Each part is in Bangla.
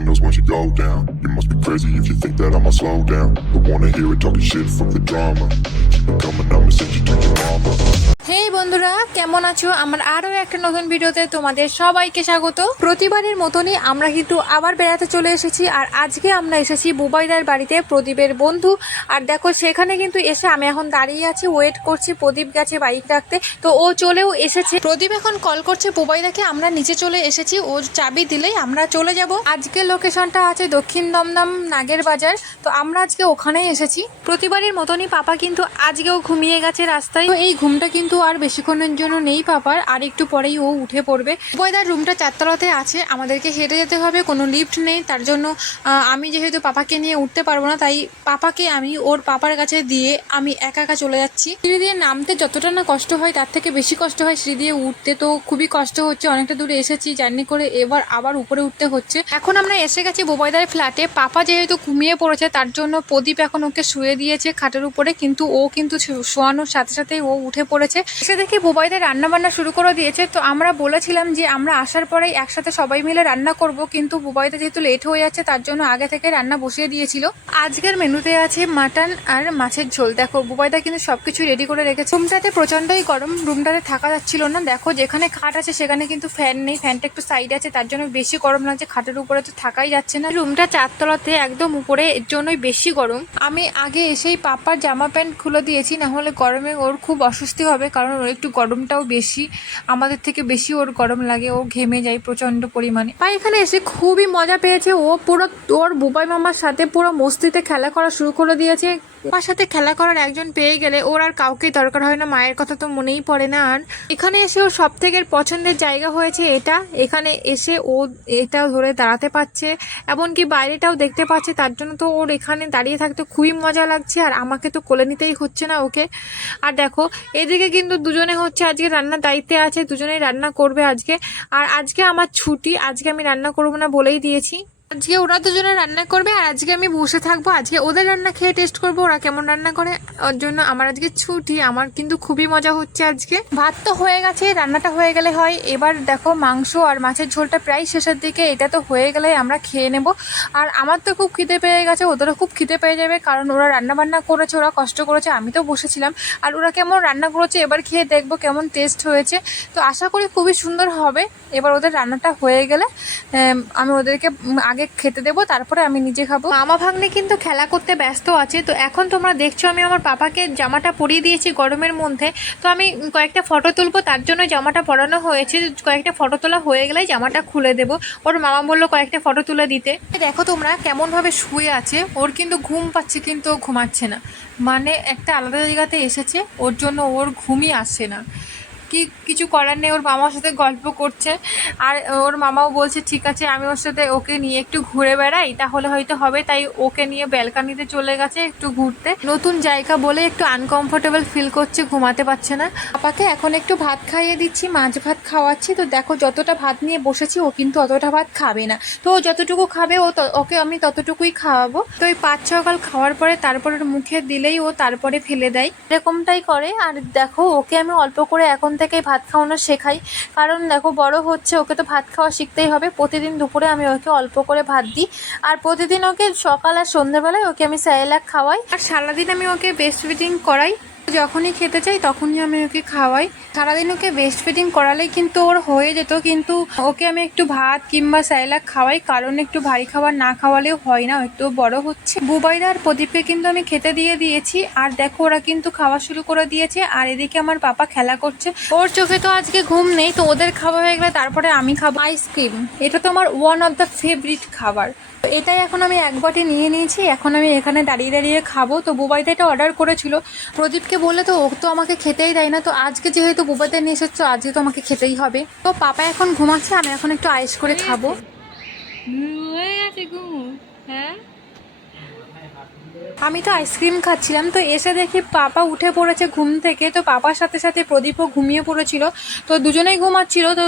signals once you go down. You must be crazy if you think that I'ma slow down. Don't wanna hear it talking shit, fuck the drama. Keep it coming, I'ma send you to your mama. হেই বন্ধুরা, কেমন আছো? আমার আরও একটা নতুন ভিডিওতে তোমাদের সবাইকে স্বাগত। প্রতিবারের মতনই আমরা কিন্তু আবার বেড়াতে চলে এসেছি। আর আজকে আমরা এসেছি বুবাইদার বাড়িতে, প্রদীপের বন্ধু। আর দেখো সেখানে কিন্তু এসে আমি এখন দাঁড়িয়ে আছি, ওয়েট করছি। প্রদীপ গেছে বাইক রাখতে, তো ও চলেও এসেছে। প্রদীপ এখন কল করছে বুবাইদাকে, আমরা নিচে চলে এসেছি। ও চাবি দিলেই আমরা চলে যাব। আজকে লোকেশনটা আছে দক্ষিণ দমদম নাগের বাজার, তো আমরা আজকে ওখানেই এসেছি। প্রতিবারের মতনই পাপা কিন্তু আজকেও ঘুমিয়ে গেছে রাস্তায়। তো এই ঘুমটা কিন্তু আর বেশিক্ষণের জন্য নেই পাপার, আর একটু পরেই ও উঠে পড়বে। বুবাইদার রুমটা 4 তলাতে আছে, আমাদেরকে হেঁটে যেতে হবে, কোনো লিফট নেই। তার জন্য আমি যেহেতু পাপাকে নিয়ে উঠতে পারবো না, তাই পাপাকে আমি ওর পাপার কাছে দিয়ে আমি একা একা চলে যাচ্ছি। সিঁড়ি দিয়ে নামতে যতটা না কষ্ট হয়, তার থেকে বেশি কষ্ট হয় সিঁড়ি দিয়ে উঠতে। তো খুবই কষ্ট হচ্ছে, অনেকটা দূরে এসেছি জার্নি করে, এবার আবার উপরে উঠতে হচ্ছে। এখন আমরা এসে গেছি বুবাইদার ফ্ল্যাটে। পাপা যেহেতু ঘুমিয়ে পড়েছে, তার জন্য প্রদীপ এখন ওকে শুয়ে দিয়েছে খাটের উপরে, কিন্তু ও কিন্তু শোয়ানোর সাথে সাথেই ও উঠে পড়েছে। এসে দেখি বুবাইদা রান্না বান্না শুরু করে দিয়েছে। তো আমরা বলেছিলাম যে আমরা আসার পরেই একসাথে সবাই মিলে রান্না করব, কিন্তু বুবাইদা যেহেতু লেট হয়ে যাচ্ছে, তার জন্য আগে থেকে রান্না বসিয়ে দিয়েছিল। আজকের মেনুতে আছে মাটন আর মাছের ঝোল। দেখো বুবাইদা কিন্তু সবকিছু রেডি করে রেখেছে। রুমটাতে প্রচন্ডই গরম, রুমটাতে থাকা যাচ্ছিল না। দেখো যেখানে খাট আছে সেখানে কিন্তু ফ্যান নেই, ফ্যানটা একটু সাইড আছে, তার জন্য বেশি গরম লাগছে। খাটের উপরে তো থাকাই যাচ্ছে না। রুমটা 4 তলাতে একদম উপরে, এর জন্যই বেশি গরম। আমি আগে এসেই পাপার জামা প্যান্ট খুলে দিয়েছি, না হলে গরমে ওর খুব অস্বস্তি হবে, কারণ ওর একটু গরমটাও বেশি, আমাদের থেকে বেশি ওর গরম লাগে, ও ঘেমে যায় প্রচন্ড পরিমাণে। তাই এখানে এসে খুবই মজা পেয়েছে। ও পুরো ওর বুবাই মামার সাথে পুরো মস্তিতে খেলা করা শুরু করে দিয়েছে। ওর সাথে খেলা করার একজন পেয়ে গেলে ওর আর কাউকেই দরকার হয় না, মায়ের কথা তো মনেই পড়ে না। আর এখানে এসে ওর সব থেকে পছন্দের জায়গা হয়েছে এটা। এখানে এসে ও এটাও ধরে দাঁড়াতে পারছে, এমনকি বাইরেটাও দেখতে পাচ্ছে, তার জন্য তো ওর এখানে দাঁড়িয়ে থাকতে খুবই মজা লাগছে। আর আমাকে তো কোলে নিতেই হচ্ছে না ওকে। আর দেখো এদিকে কিন্তু দুজনে হচ্ছে আজকে রান্নার দায়িত্বে আছে, দুজনেই রান্না করবে আজকে। আর আজকে আমার ছুটি, আজকে আমি রান্না করবো না বলেই দিয়েছি। আজকে ওরা দুজনে রান্না করবে, আর আজকে আমি বসে থাকবো, আজকে ওদের রান্না খেয়ে টেস্ট করবো ওরা কেমন রান্না করে। ওর জন্য আমার আজকে ছুটি, আমার কিন্তু খুবই মজা হচ্ছে আজকে। ভাত তো হয়ে গেছে, রান্নাটা হয়ে গেলে হয়। এবার দেখো মাংস আর মাছের ঝোলটা প্রায় শেষের দিকে, এটা তো হয়ে গেলে আমরা খেয়ে নেব। আর আমার তো খুব খিদে পেয়ে গেছে, ওদেরও খুব খিদে পেয়ে যাবে, কারণ ওরা রান্না বান্না করেছে, ওরা কষ্ট করেছে, আমি তো বসেছিলাম। আর ওরা কেমন রান্না করেছে এবার খেয়ে দেখবো কেমন টেস্ট হয়েছে। তো আশা করি খুবই সুন্দর হবে। এবার ওদের রান্নাটা হয়ে গেলে আমি ওদেরকে আগে খেতে দেবো, তারপরে আমি নিজে খাবো। মামা ভাগ্নে কিন্তু খেলা করতে ব্যস্ত আছে। তো এখন তোমরা দেখছো আমি আমার পাপাকে জামাটা পরিয়ে দিয়েছি গরমের মধ্যে। তো আমি কয়েকটা ফটো তুলবো, তার জন্য জামাটা পরানো হয়েছে। কয়েকটা ফটো তোলা হয়ে গেলেই জামাটা খুলে দেবো। ওর মামা বললো কয়েকটা ফটো তুলে দিতে। দেখো তোমরা কেমনভাবে শুয়ে আছে, ওর কিন্তু ঘুম পাচ্ছে কিন্তু ও ঘুমাচ্ছে না, মানে একটা আলাদা জায়গাতে এসেছে, ওর জন্য ওর ঘুমই আসছে না। কিছু করার নেই, ওর মামার সাথে গল্প করছে। আর ওর মামাও বলছে ঠিক আছে আমি ওর সাথে ওকে নিয়ে একটু ঘুরে বেড়াই, তাহলে হয়তো হবে। তাই ওকে নিয়ে ব্যালকানিতে চলে গেছে একটু ঘুরতে। নতুন জায়গা বলে একটু আনকমফোর্টেবল ফিল করছে, ঘুমাতে পারছে না। পাপাকে এখন একটু ভাত খাইয়ে দিচ্ছি, মাছ ভাত খাওয়াচ্ছি। তো দেখো যতটা ভাত নিয়ে বসেছি, ও কিন্তু অতটা ভাত খাবে না। তো ও যতটুকু খাবে ওকে আমি ততটুকুই খাওয়াবো। তো ওই 5-6 গাল খাওয়ার পরে তারপরে মুখে দিলেই ও তারপরে ফেলে দেয়, এরকমটাই করে। আর দেখো ওকে আমি অল্প করে এখন থেকেই ভাত খাওয়ানো শেখাই, কারণ দেখো বড় হচ্ছে, ওকে তো ভাত খাওয়া শিখতেই হবে। প্রতিদিন দুপুরে আমি ওকে অল্প করে ভাত দিই, আর প্রতিদিন ওকে সকাল আর সন্ধ্যেবেলায় ওকে আমি স্যালাড খাওয়াই। আর সারাদিন আমি ওকে ব্রেস্ট ফিডিং করাই, যখনই খেতে চাই তখনই আমি ওকে খাওয়াই। সারাদিন ওকে ব্রেস্ট ফিডিং করালেই কিন্তু ওর হয়ে যেত, কিন্তু ওকে আমি একটু ভাত কিংবা স্যালাড খাওয়াই, কারণ একটু ভারী খাবার না খাওয়ালেও হয় না, একটু বড় হচ্ছে। বুবাইদা আর প্রদীপকে কিন্তু আমি খেতে দিয়ে দিয়েছি। আর দেখো ওরা কিন্তু খাওয়া শুরু করে দিয়েছে। আর এদিকে আমার পাপা খেলা করছে, ওর চোখে তো আজকে ঘুম নেই। তো ওদের খাওয়া হয়ে গেলে তারপরে আমি খাবো আইসক্রিম। এটা তো আমার ওয়ান অফ দ্য ফেভারিট খাবার। এটাই এখন আমি এক বাটি নিয়ে নিয়েছি, এখন আমি এখানে দাঁড়িয়ে দাঁড়িয়ে খাবো। তো বুবাইদা এটা অর্ডার করেছিল, প্রদীপকে বলে তো ও তো আমাকে খেতেই দেয় না। তো আজকে যেহেতু বুবাইদা নিয়ে এসেছো, আজকে তো আমাকে খেতেই হবে। তো পাপা এখন ঘুমাচ্ছে, আমি এখন একটু আইস করে খাবো। হয়ে গেছে ঘুম। হ্যাঁ আমি তো আইসক্রিম খাচ্ছিলাম, তো এসে দেখি পাপা উঠে পড়েছে ঘুম থেকে। তো পাপার সাথে সাথে প্রদীপও ঘুমিয়ে পড়েছিল, তো দুজনেই ঘুমাচ্ছিল। তো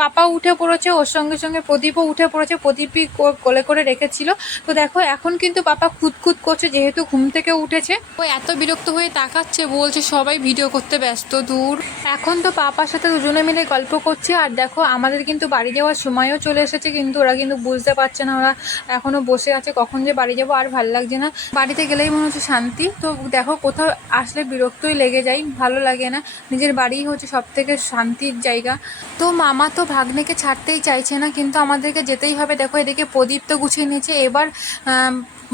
পাপা উঠে পড়েছে, ওর সঙ্গে সঙ্গে প্রদীপও উঠে পড়েছে, প্রদীপই কোলে করে রেখেছিল। তো দেখো এখন কিন্তু পাপা খুঁতখুত করছে যেহেতু ঘুম থেকে উঠেছে। ও এত বিরক্ত হয়ে তাকাচ্ছে, বলছে সবাই ভিডিও করতে ব্যস্ত, দূর। এখন তো পাপার সাথে দুজনে মিলে গল্প করছে। আর দেখো আমাদের কিন্তু বাড়ি যাওয়ার সময়ও চলে এসেছে, কিন্তু ওরা কিন্তু বুঝতে পারছে না, ওরা এখনো বসে আছে কখন যে বাড়ি যাবো। আর ভাল লাগছে না, বাড়িতে গেলেই মনে হচ্ছে শান্তি। তো দেখো কোথাও আসলে বিরক্তই লেগে যায়, ভালো লাগে না। নিজের বাড়িই হচ্ছে সব থেকে শান্তির জায়গা। তো মামা তো ভাগ্নেকে ছাড়তেই চাইছে না, কিন্তু আমাদেরকে যেতেই হবে। দেখো এদিকে প্রদীপ তো গুছিয়ে নিয়েছে, এবার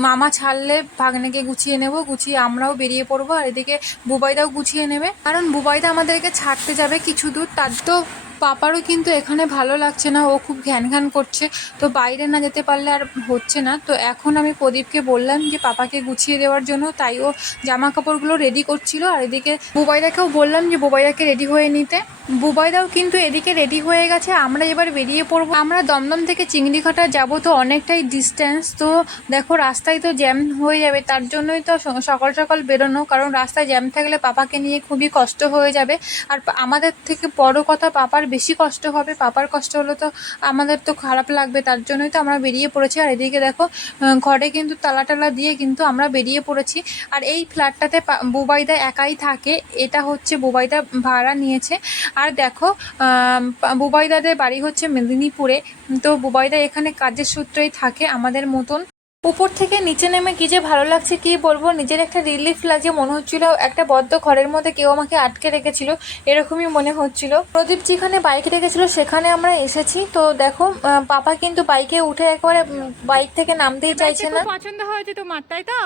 মামা ছাড়লে ভাগ্নেকে গুছিয়ে নেব, গুছিয়ে আমরাও বেরিয়ে পড়বো। আর এদিকে বুবাইদাও গুছিয়ে নেবে, কারণ বুবাইদা আমাদেরকে ছাড়তে যাবে কিছু দূর। তার তো পাপারও কিন্তু এখানে ভালো লাগছে না, ও খুব ঘ্যান ঘ্যান করছে। তো বাইরে না যেতে পারলে আর হচ্ছে না। তো এখন আমি প্রদীপকে বললাম যে পাপাকে গুছিয়ে দেওয়ার জন্য, তাই ও জামা কাপড়গুলো রেডি করছিল। আর এদিকে বুবাইদাকেও বললাম যে বুবাইদাকে রেডি হয়ে নিতে। বুবাইদাও কিন্তু এদিকে রেডি হয়ে গেছে, আমরা এবার বেরিয়ে পড়বো। আমরা দমদম থেকে চিংড়িঘাটা যাব, তো অনেকটাই ডিস্টেন্স। তো দেখো রাস্তায় তো জ্যাম হয়ে যাবে, তার জন্যই তো সকাল সকাল বেরোনো, কারণ রাস্তায় জ্যাম থাকলে পাপাকে নিয়ে খুবই কষ্ট হয়ে যাবে। আর আমাদের থেকে বড় কথা পাপার বেশি কষ্ট হবে, পাপার কষ্ট হলে তো আমাদের তো খারাপ লাগবে, তার জন্যই তো আমরা বেরিয়ে পড়েছি। আর এদিকে দেখো ঘরে কিন্তু তালা টালা দিয়ে কিন্তু আমরা বেরিয়ে পড়েছি। আর এই ফ্ল্যাটটাতে বুবাইদা একাই থাকে, এটা হচ্ছে বুবাইদা ভাড়া নিয়েছে। আর দেখো বুবাইদাদের বাড়ি হচ্ছে মেদিনীপুরে, তো বুবাইদা এখানে কাজের সূত্রেই থাকে আমাদের মতন। উপর থেকে নিচে নেমে কি যে ভালো লাগছে কি বলবো, নিজের একটা রিলিফ লাগছে, মনে হচ্ছিল একটা বদ্ধ ঘরের মধ্যে কেউ আমাকে আটকে রেখেছিল, এরকমই মনে হচ্ছিল। প্রদীপ যেখানে বাইক রেখেছিল সেখানে আমরা এসেছি। তো দেখো পাপা কিন্তু বাইকে উঠে একবারে বাইক থেকে নামতেই চাইছে না। পছন্দ হয়েছে তোমার, তাই তো?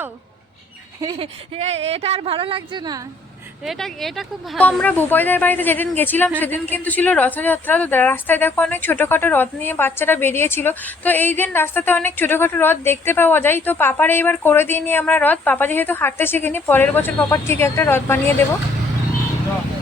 এটা আর ভালো লাগছে না, এটা এটা খুব তো ভালো। আমরা বুবাইদার বাড়িতে যেদিন গেছিলাম সেদিন কিন্তু ছিল রথযাত্রা। তো রাস্তায় দেখো অনেক ছোটখাটো রথ নিয়ে বাচ্চারা বেরিয়েছিল। তো এই দিন রাস্তাতে অনেক ছোটখাটো রথ দেখতে পাওয়া যায়। তো পাপার এইবার করে দিয়ে নিয়ে আমরা রথ, পাপা যেহেতু হাঁটতে শেখেনি, পরের বছর পাপার ঠিক একটা রথ বানিয়ে দেবো।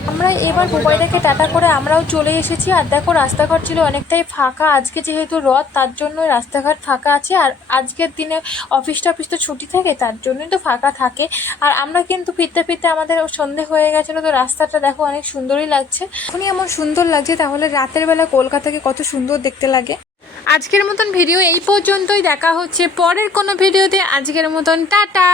আমরা এবার বুবাইদাকে টাটা করে আমরাও চলে এসেছি। আর দেখো রাস্তাঘাট ছিল অনেকটাই ফাঁকা, আজকে যেহেতু রথ তার জন্যই রাস্তাঘাট ফাঁকা আছে। আর আজকের দিনে অফিস টফিস তো ছুটি থাকে, তার জন্যই তো ফাঁকা থাকে। আর আমরা কিন্তু ফিরতে ফিরতে আমাদের সন্ধে হয়ে গেছিলো। তো রাস্তাটা দেখো অনেক সুন্দরই লাগছে, এখনই এমন সুন্দর লাগছে, তাহলে রাতের বেলা কলকাতাকে কত সুন্দর দেখতে লাগে। আজকের মতন ভিডিও এই পর্যন্তই, দেখা হচ্ছে পরের কোনো ভিডিওতে। আজকের মতন টাটা।